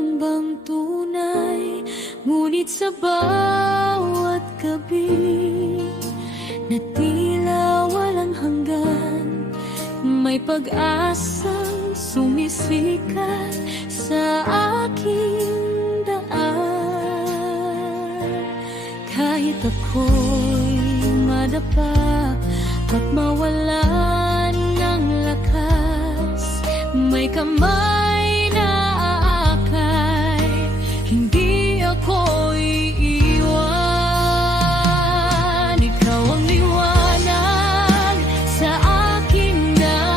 nangangambang tunay, ngunit sa bawat gabi na tila walang hanggan, may pag-asang sumisikat sa aking daan. Kahit ako'y madapa at mawalan ng lakas, may kamay na aakay, hindi ako iiwan. Ikaw ang liwanag sa aking daan,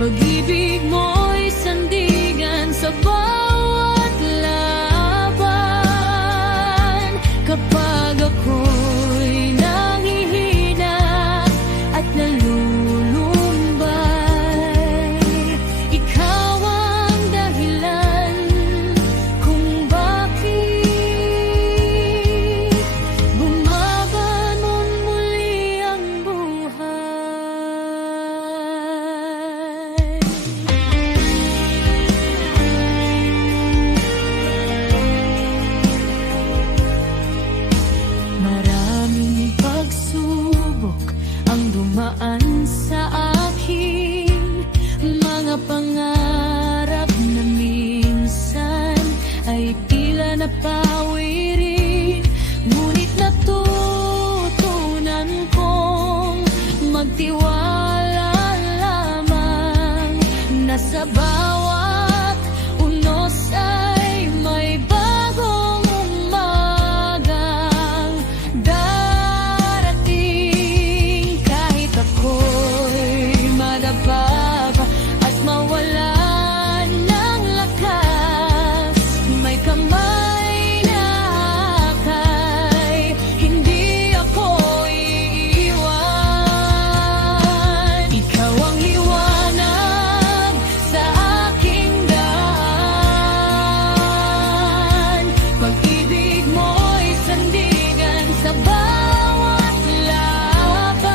pag-ibig mo'y sandigan sa bawat laban. Kapag ako'y nangihina at nalulumbay, ikaw ang dahilan kung bakit bumabangon muli ang buhay. Maraming pagsubok ang dumaan sa akin, mga pangarap na minsan ay tila napawi rin, ngunit natutunan kong magtiwala lamang na sa bawat unos ay may bagong umagang darating. Kahit ako'y madapa at mawalan ng lakas, may kamay na akay, hindi ako iiwan. Ikaw ang liwanag sa aking daan, pag-ibig mo'y sandigan sa bawat laban.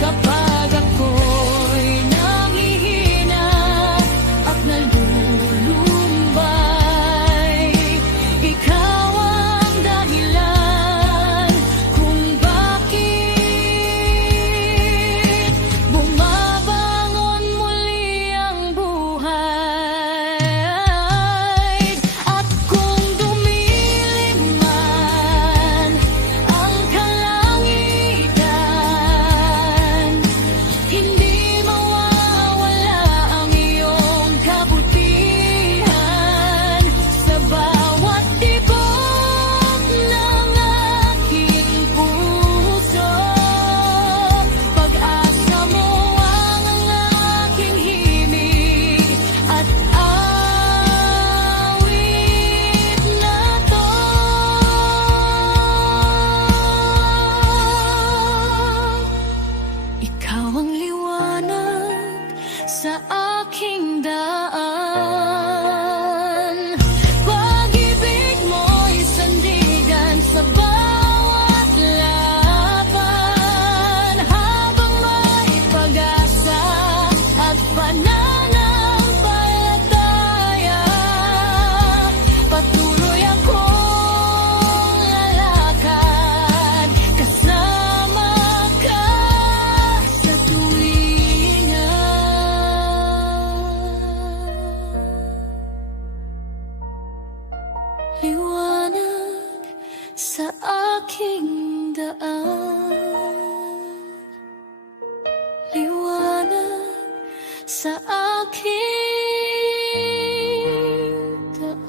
Kapag ako'y nangihina at nalulumbay, ikaw ang dahilan kung bakit bumabangon muli ang buhay. At kung dumilim man ang kalangitan, hindi mawawala ang iyong kabutihan sa bawat tibok ng aking puso. Pag-asa mo ang aking himig at awit na to. Ikaw ang liwanag sa aking daan, pag-ibig mo'y sandigan sa bawat laban. Habang may pag-asa at pananampalataya, patuloy akong lalakad kasama ka sa tuwingan. Liwanag sa aking daan, liwanag sa aking daan.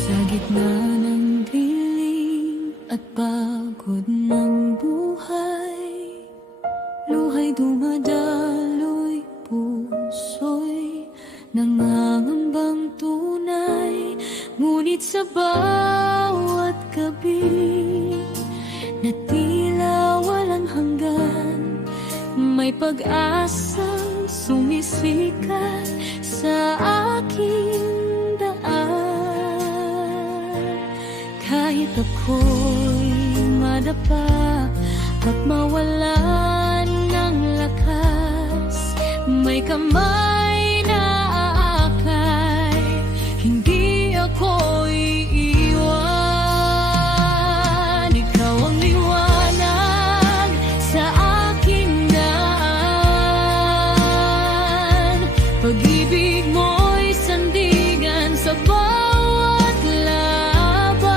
Sa gitna ng dilim at pagod ng buhay, luha'y dumadaloy, puso'y nangangambang tunay, ngunit sa bawat gabi pag-asang sumisikat sa aking daan. Kahit ako'y madapa at mawalan ng lakas, may kamay na aakay, hindi ako iiwan. Ikaw ang liwanag sa aking daan, pag-ibig mo'y sandigan sa bawat laban.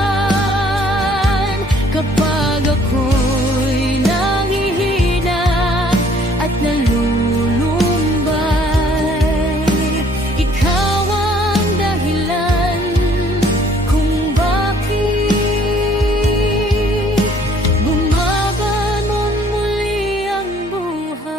Kapag ako'y nangihina at nalulumbay, ikaw ang dahilan kung bakit bumabangon muli ang buhay.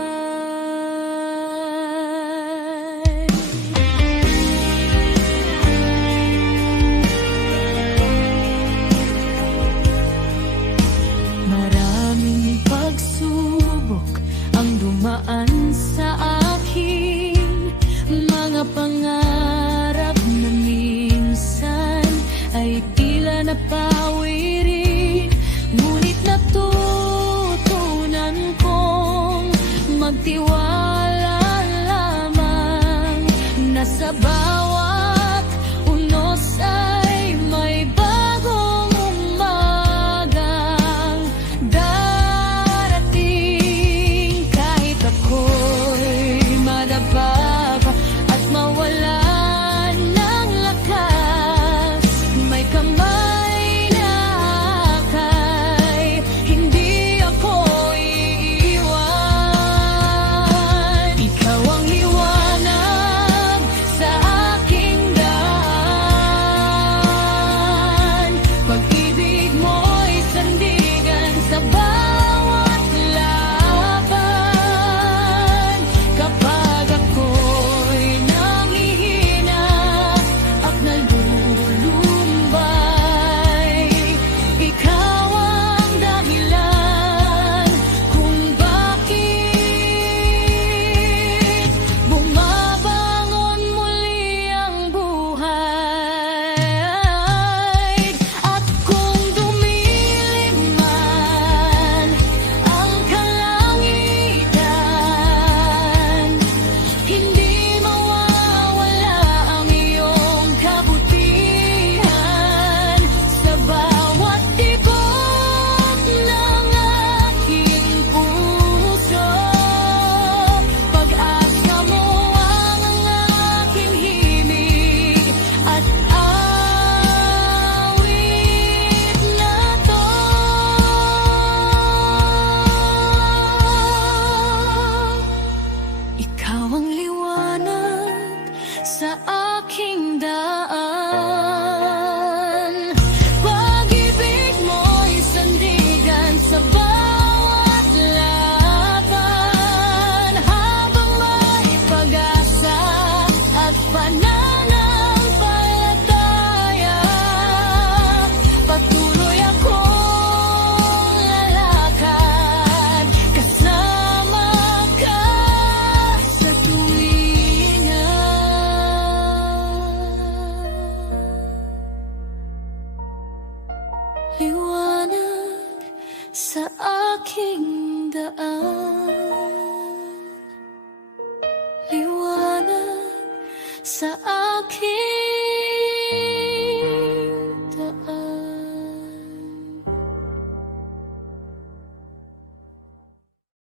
Maraming pagsubok ang dumaan sa akin, mga pangarap na minsan ay tila napawi rin. Ngunit natutunan kong magtiwala lamang, na sa bawat unos ay may bagong umagang darating. Kahit ako'y madapa at mawalan ng lakas, may kamay na akay, hindi ako iiwan. Ikaw ang liwanag sa aking daan, pag-ibig mo'y sandigan sa bawat laban. Kapag ako'y nangihina at nalulumbay, ikaw ang dahilan kung bakit bumabangon muli ang buhay. At kung dumilim man ang kalangitan, hindi mawawala ang iyong kabutihan. Sa bawat tibok ng aking puso, pag-asa mo ang aking himig at awit na to. Ikaw ang liwanag sa aking daan, pag-ibig mo'y sandigan sa bawat laban. Habang may pag-asa at pananampalataya, patuloy akong lalakad kasama ka sa tuwingan. Liwanag sa aking daan, liwanag sa aking